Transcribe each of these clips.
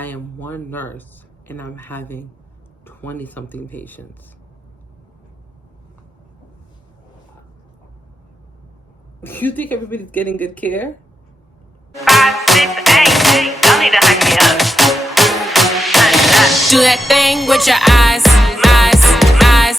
I am one nurse and I'm having 20 something patients. You think everybody's getting good care? 5, 6, 8. Y'all need to hype me up. Do that thing with your eyes.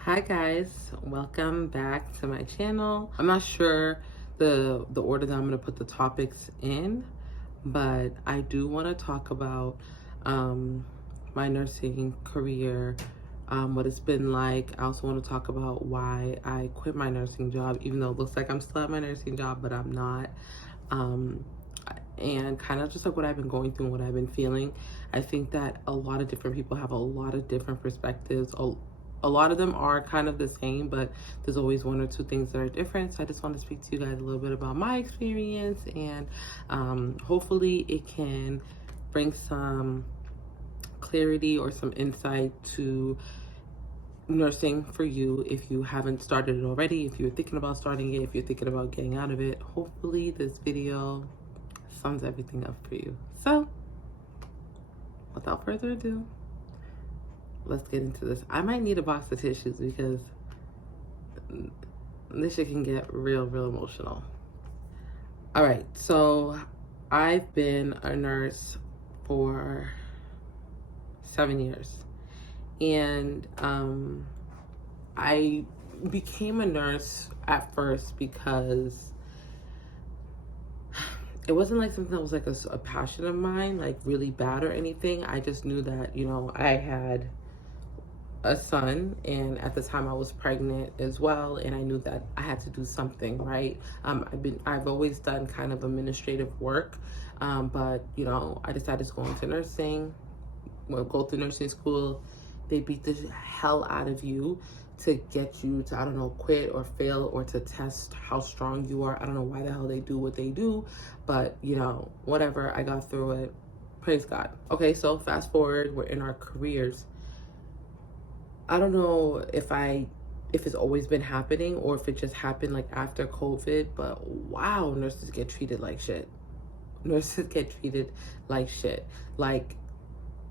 Hi guys, welcome back to my channel. I'm not sure the order that I'm going to put the topics in, but I do want to talk about my nursing career, what it's been like. I also want to talk about why I quit my nursing job, even though it looks like I'm still at my nursing job, but I'm not. And kind of just like what I've been going through and what I've been feeling. I think that a lot of different people have a lot of different perspectives. A lot of them are kind of the same, but there's always one or two things that are different. So I just want to speak to you guys a little bit about my experience, and hopefully it can bring some clarity or some insight to nursing for you if you haven't started it already, if you're thinking about starting it, if you're thinking about getting out of it. Hopefully this video sums everything up for you. So without further ado, let's get into this. I might need a box of tissues because this shit can get real emotional. All right, so I've been a nurse for 7 years, and I became a nurse at first because it wasn't like something that was like a passion of mine, like really bad or anything. I just knew that, you know, I had a son, and at the time I was pregnant as well, and I knew that I had to do something, right? I've always done kind of administrative work, but you know, I decided to go into nursing. Go through nursing school. They beat the hell out of you to get you to, I don't know, quit or fail, or to test how strong you are. I don't know why the hell they do what they do, but you know, whatever. I got through it. Praise God. Okay, so fast forward, we're in our careers. I don't know if it's always been happening or if it just happened like after COVID, but wow, nurses get treated like shit. Nurses get treated like shit. Like,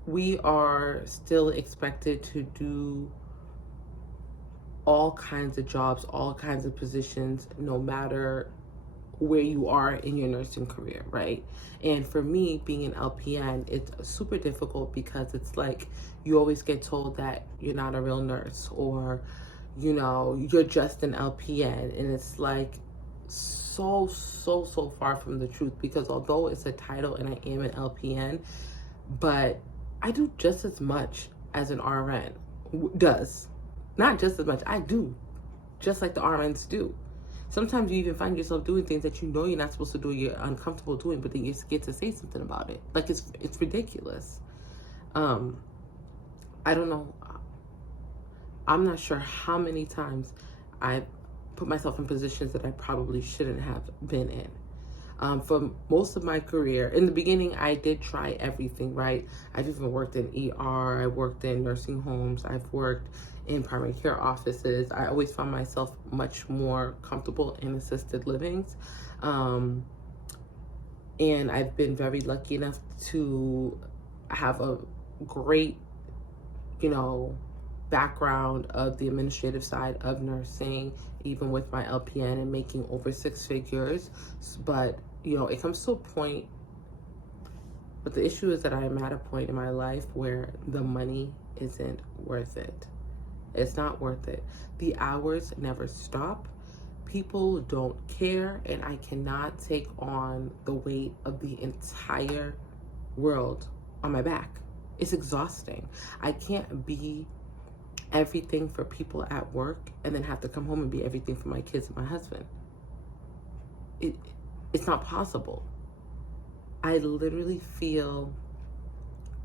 we are still expected to do all kinds of jobs, all kinds of positions, no matter where you are in your nursing career, right? And for me, being an LPN, it's super difficult because it's like you always get told that you're not a real nurse, or you know, you're just an LPN, and it's like so far from the truth, because although it's a title and I am an LPN, but I do just as much as an RN does. Not just as much, I do just like the RNs do. Sometimes you even find yourself doing things that you know you're not supposed to do, you're uncomfortable doing, but then you get to say something about it. Like, it's ridiculous. I don't know. I'm not sure how many times I put myself in positions that I probably shouldn't have been in. For most of my career, in the beginning, I did try everything, right? I've even worked in ER, I worked in nursing homes, I've worked in primary care offices. I always found myself much more comfortable in assisted livings. And I've been very lucky enough to have a great, you know, background of the administrative side of nursing, even with my LPN and making over 6 figures. But you know, it comes to a point, but the issue is that I'm at a point in my life where the money isn't worth it. It's not worth it. The hours never stop. People don't care, and I cannot take on the weight of the entire world on my back. It's exhausting. I can't be everything for people at work and then have to come home and be everything for my kids and my husband. It's not possible. I literally feel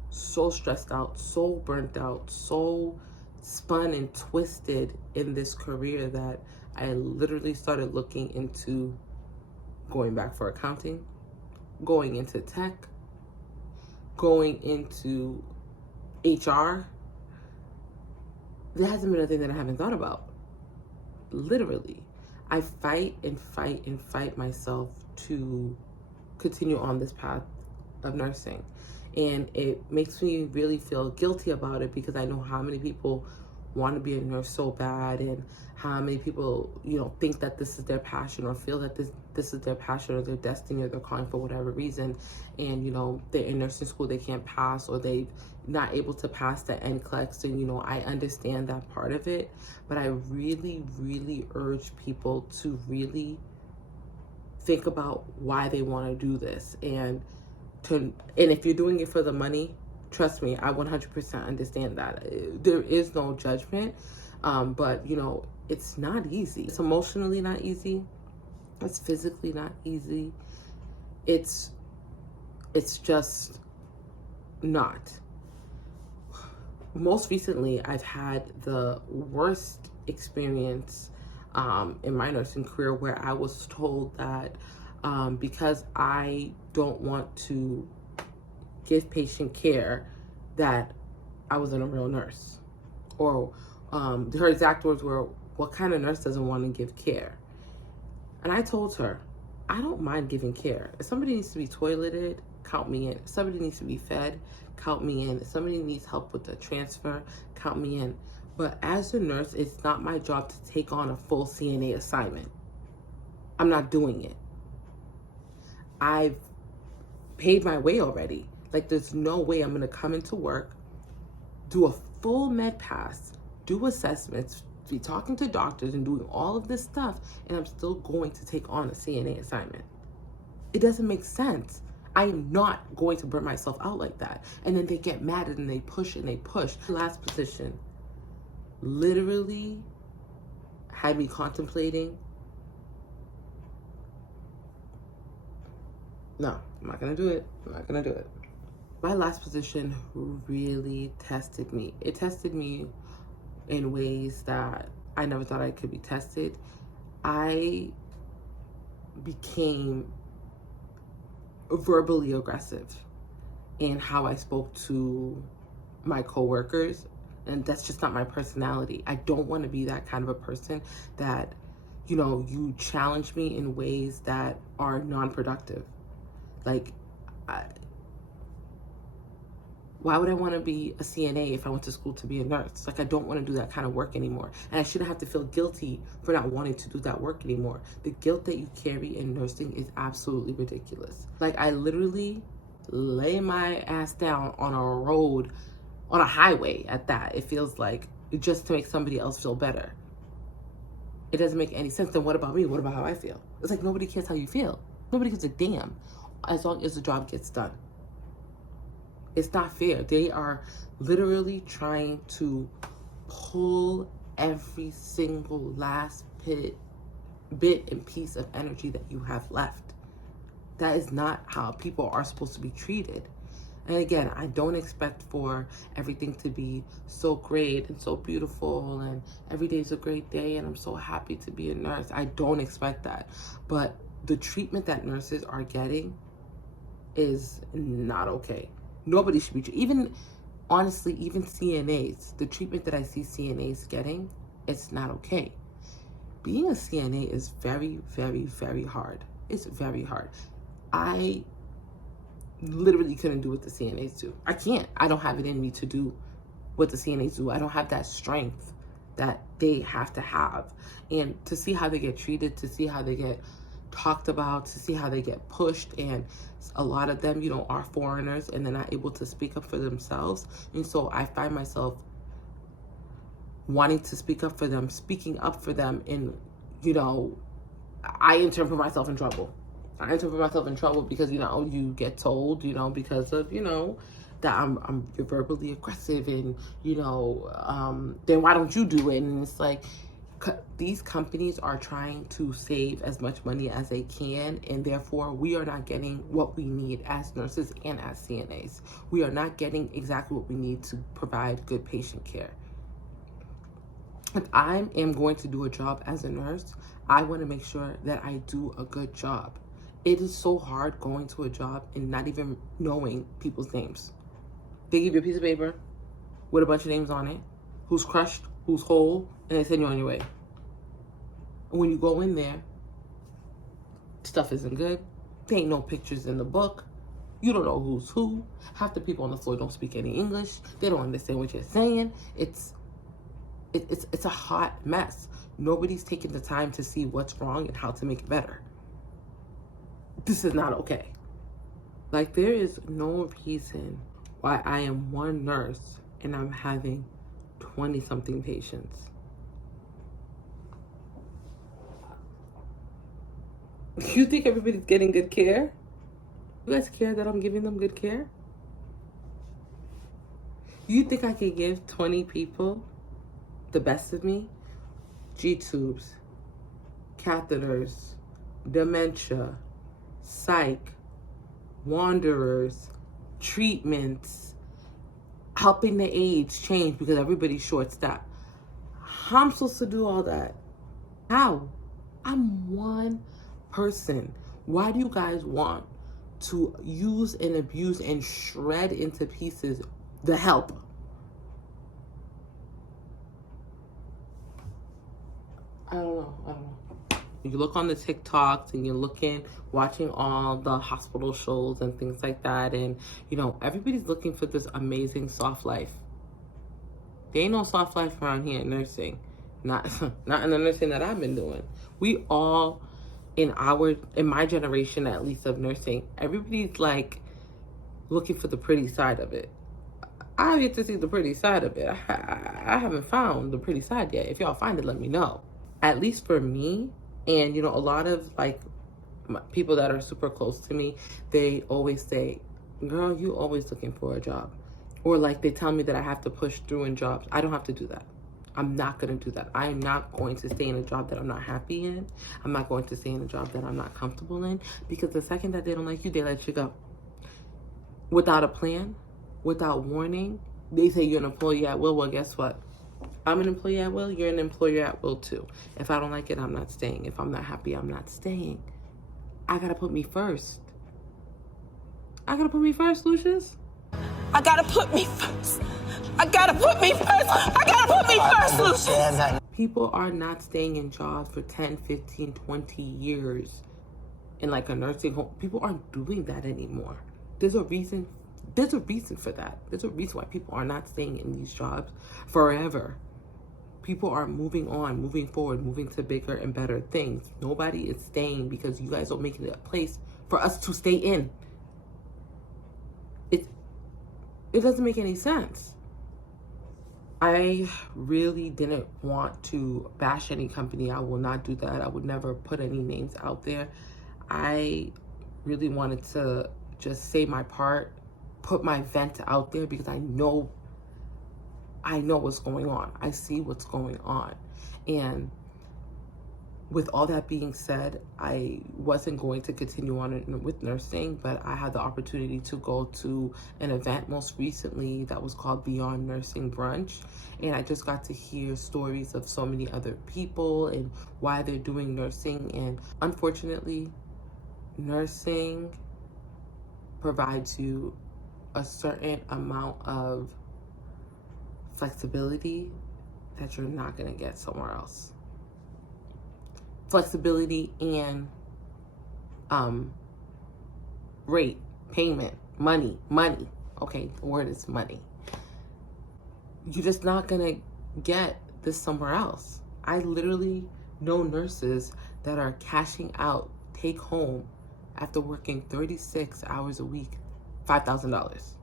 so stressed out, so burnt out, so spun and twisted in this career that I literally started looking into going back for accounting, going into tech, going into HR. There hasn't been a thing that I haven't thought about. Literally. I fight and fight and fight myself to continue on this path of nursing. And it makes me really feel guilty about it because I know how many people want to be a nurse so bad, and how many people, think that this is their passion, or feel that this is their passion or their destiny or their calling for whatever reason. And, they're in nursing school, they can't pass, or they're not able to pass the NCLEX. And, I understand that part of it, but I really, really urge people to really think about why they want to do this. And if you're doing it for the money, trust me, I 100% understand that. There is no judgment, but it's not easy. It's emotionally not easy. It's physically not easy. It's just not. Most recently, I've had the worst experience in my nursing career, where I was told that because I don't want to give patient care, that I wasn't a real nurse. Or her exact words were, "What kind of nurse doesn't want to give care?" And I told her, I don't mind giving care. If somebody needs to be toileted, count me in. If somebody needs to be fed, count me in. If somebody needs help with the transfer, count me in. But as a nurse, it's not my job to take on a full CNA assignment. I'm not doing it. I've paid my way already. Like, there's no way I'm going to come into work, do a full med pass, do assessments, be talking to doctors and doing all of this stuff, and I'm still going to take on a CNA assignment. It doesn't make sense. I am not going to burn myself out like that. And then they get mad and they push and they push. Last position literally had me contemplating, no, I'm not going to do it. I'm not going to do it. My last position really tested me. It tested me in ways that I never thought I could be tested. I became verbally aggressive in how I spoke to my coworkers, and that's just not my personality. I don't want to be that kind of a person that, you challenge me in ways that are non-productive. Like, why would I want to be a CNA if I went to school to be a nurse? Like, I don't want to do that kind of work anymore. And I shouldn't have to feel guilty for not wanting to do that work anymore. The guilt that you carry in nursing is absolutely ridiculous. Like, I literally lay my ass down on a road, on a highway at that. It feels like, just to make somebody else feel better. It doesn't make any sense. Then what about me? What about how I feel? It's like, nobody cares how you feel. Nobody gives a damn as long as the job gets done. It's not fair. They are literally trying to pull every single last bit and piece of energy that you have left. That is not how people are supposed to be treated. And again, I don't expect for everything to be so great and so beautiful and every day is a great day and I'm so happy to be a nurse. I don't expect that. But the treatment that nurses are getting is not okay. Nobody should be, even CNAs, the treatment that I see CNAs getting, it's not okay. Being a CNA is very, very, very hard. It's very hard. I literally couldn't do what the CNAs do. I can't. I don't have it in me to do what the CNAs do. I don't have that strength that they have to have. And to see how they get treated, to see how they get talked about, to see how they get pushed, and a lot of them, are foreigners and they're not able to speak up for themselves. And so I find myself wanting to speak up for them, speaking up for them, and I in turn put myself in trouble. Because you get told, because of that I'm you're verbally aggressive, and then why don't you do it? And it's like, these companies are trying to save as much money as they can, and therefore we are not getting what we need as nurses and as CNAs. We are not getting exactly what we need to provide good patient care. If I am going to do a job as a nurse, I want to make sure that I do a good job. It is so hard going to a job and not even knowing people's names. They give you a piece of paper with a bunch of names on it, who's crushed, who's whole, and they send you on your way. And when you go in there, stuff isn't good. There ain't no pictures in the book. You don't know who's who. Half the people on the floor don't speak any English. They don't understand what you're saying. It's a hot mess. Nobody's taking the time to see what's wrong and how to make it better. This is not okay. Like, there is no reason why I am one nurse and I'm having 20 something patients. You think everybody's getting good care? You guys care that I'm giving them good care? You think I can give 20 people the best of me? G-tubes, catheters, dementia, psych, wanderers, treatments, helping the age change because everybody's short-staffed. How am I supposed to do all that? How? I'm one person. Why do you guys want to use and abuse and shred into pieces the help? I don't know. You look on the TikToks and you're watching all the hospital shows and things like that, and everybody's looking for this amazing soft life. There ain't no soft life around here in nursing. Not in the nursing that I've been doing. We all, in my generation at least of nursing, everybody's like looking for the pretty side of it. I get to see the pretty side of it. I haven't found the pretty side yet. If y'all find it, let me know. At least for me, and a lot of people that are super close to me, they always say, girl, you always looking for a job. Or they tell me that I have to push through in jobs. I don't have to do that. I'm not going to do that. I am not going to stay in a job that I'm not happy in. I'm not going to stay in a job that I'm not comfortable in, because the second that they don't like you, they let you go. Without a plan, without warning. They say you're an employee at will. Well, guess what? I'm an employee at will. You're an employer at will too. If I don't like it, I'm not staying. If I'm not happy, I'm not staying. I got to put me first. I got to put me first, Lucius. I gotta put me first. I gotta put me first. I gotta put me first, Lucius. People are not staying in jobs for 10, 15, 20 years in a nursing home. People aren't doing that anymore. There's a reason for that. There's a reason why people are not staying in these jobs forever. People are moving on, moving forward, moving to bigger and better things. Nobody is staying because you guys don't make it a place for us to stay in. It doesn't make any sense. I really didn't want to bash any company. I will not do that. I would never put any names out there. I really wanted to just say my part, put my vent out there, because I know what's going on. I see what's going on. And with all that being said, I wasn't going to continue on with nursing, but I had the opportunity to go to an event most recently that was called Beyond Nursing Brunch. And I just got to hear stories of so many other people and why they're doing nursing. And unfortunately, nursing provides you a certain amount of flexibility that you're not going to get somewhere else. Flexibility and rate, payment, money. Okay, the word is money. You're just not gonna get this somewhere else. I literally know nurses that are cashing out, take home, after working 36 hours a week, $5,000.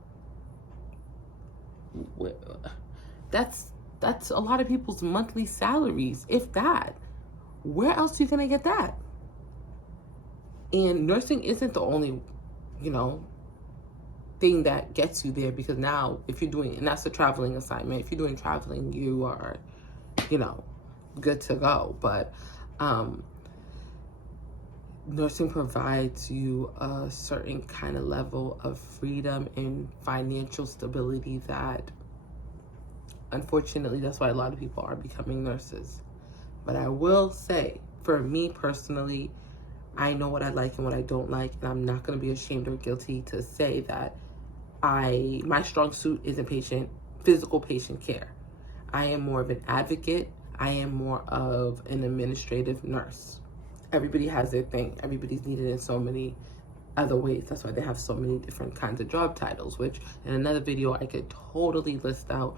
That's a lot of people's monthly salaries, if that. Where else are you gonna get that? And nursing isn't the only, thing that gets you there, because now if you're doing, and that's a traveling assignment, if you're doing traveling, you are, good to go. But nursing provides you a certain kind of level of freedom and financial stability that, unfortunately, that's why a lot of people are becoming nurses. But I will say, for me personally, I know what I like and what I don't like, and I'm not going to be ashamed or guilty to say that my strong suit isn't physical patient care. I am more of an advocate. I am more of an administrative nurse. Everybody has their thing. Everybody's needed in so many other ways. That's why they have so many different kinds of job titles, which in another video I could totally list out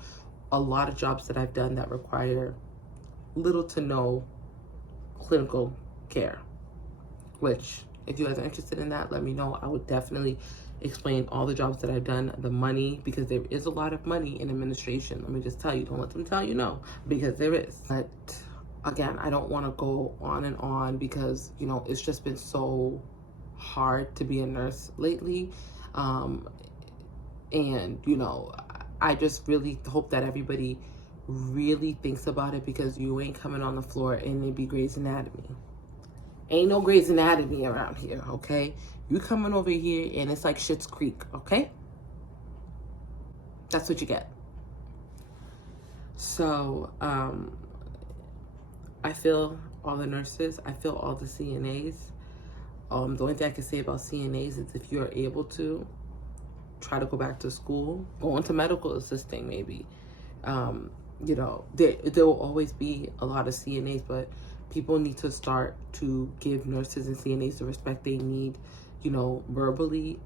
a lot of jobs that I've done that require little to no clinical care, which if you guys are interested in that, let me know. I would definitely explain all the jobs that I've done, the money, because there is a lot of money in administration. Let me just tell you, don't let them tell you no, because there is. But again, I don't want to go on and on because, you know, it's just been so hard to be a nurse lately. And, you know, I just really hope that everybody really thinks about it, because you ain't coming on the floor and it be Grey's Anatomy. Ain't no Grey's Anatomy around here, okay? You coming over here and it's like Schitt's Creek, okay? That's what you get. So, I feel all the nurses, I feel all the CNAs. The only thing I can say about CNAs is if you're able to, try to go back to school, go into medical assisting maybe. You know, there will always be a lot of CNAs, but people need to start to give nurses and CNAs the respect they need, you know, verbally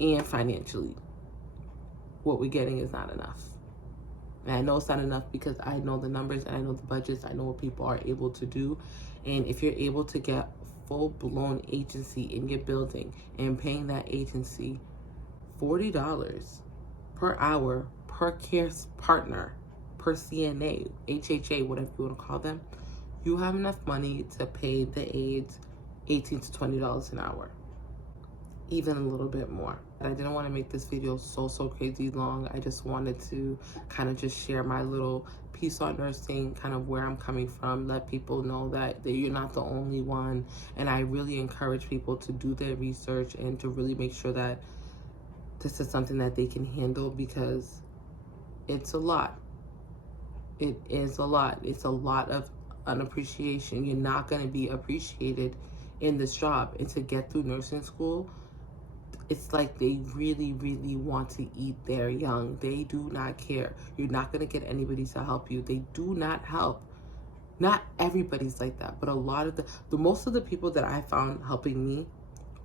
and financially. What we're getting is not enough. And I know it's not enough because I know the numbers and I know the budgets. I know what people are able to do. And if you're able to get full-blown agency in your building and paying that agency $40 per hour per care partner, per CNA, HHA, whatever you want to call them, you have enough money to pay the aides $18 to $20 an hour, even a little bit more. I didn't want to make this video so crazy long. I just wanted to kind of just share my little piece on nursing, kind of where I'm coming from, let people know that you're not the only one. And I really encourage people to do their research and to really make sure that this is something that they can handle, because it's a lot. It is a lot. It's a lot of unappreciation. You're not going to be appreciated in this job. And to get through nursing school, it's like they really want to eat their young. They do not care. You're not going to get anybody to help you. They do not help. Not everybody's like that, but a lot of the most of the people that I found helping me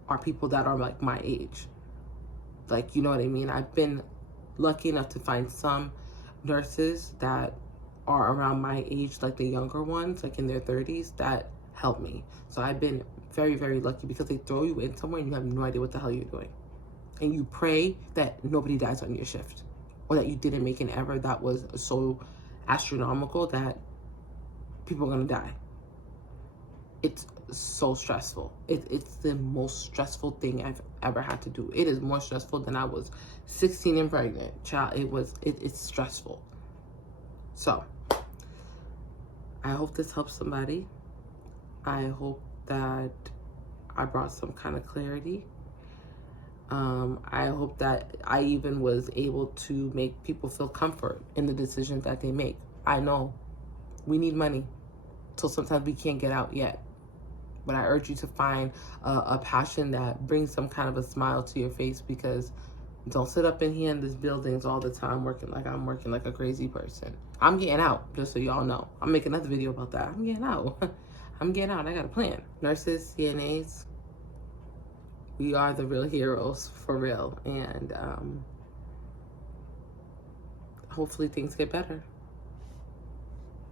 are people that are like my age. Like, you know what I mean? I've been lucky enough to find some nurses that are around my age, like the younger ones, like in their 30s, that help me. So I've been very lucky, because they throw you in somewhere and you have no idea what the hell you're doing. And you pray that nobody dies on your shift, or that you didn't make an error that was so astronomical that people are going to die. It's so stressful. It's the most stressful thing I've ever had to do. It is more stressful than I was 16 and pregnant. Child, it's stressful. So, I hope this helps somebody. I hope that I brought some kind of clarity. I hope that I even was able to make people feel comfort in the decisions that they make. I know we need money, so sometimes we can't get out yet. But I urge you to find a passion that brings some kind of a smile to your face, because don't sit up in here in these buildings all the time working like I'm working like a crazy person. I'm getting out, just so y'all know. I'll make another video about that. I'm getting out. I'm getting out. I got a plan. Nurses, CNAs, we are the real heroes, for real. And hopefully things get better.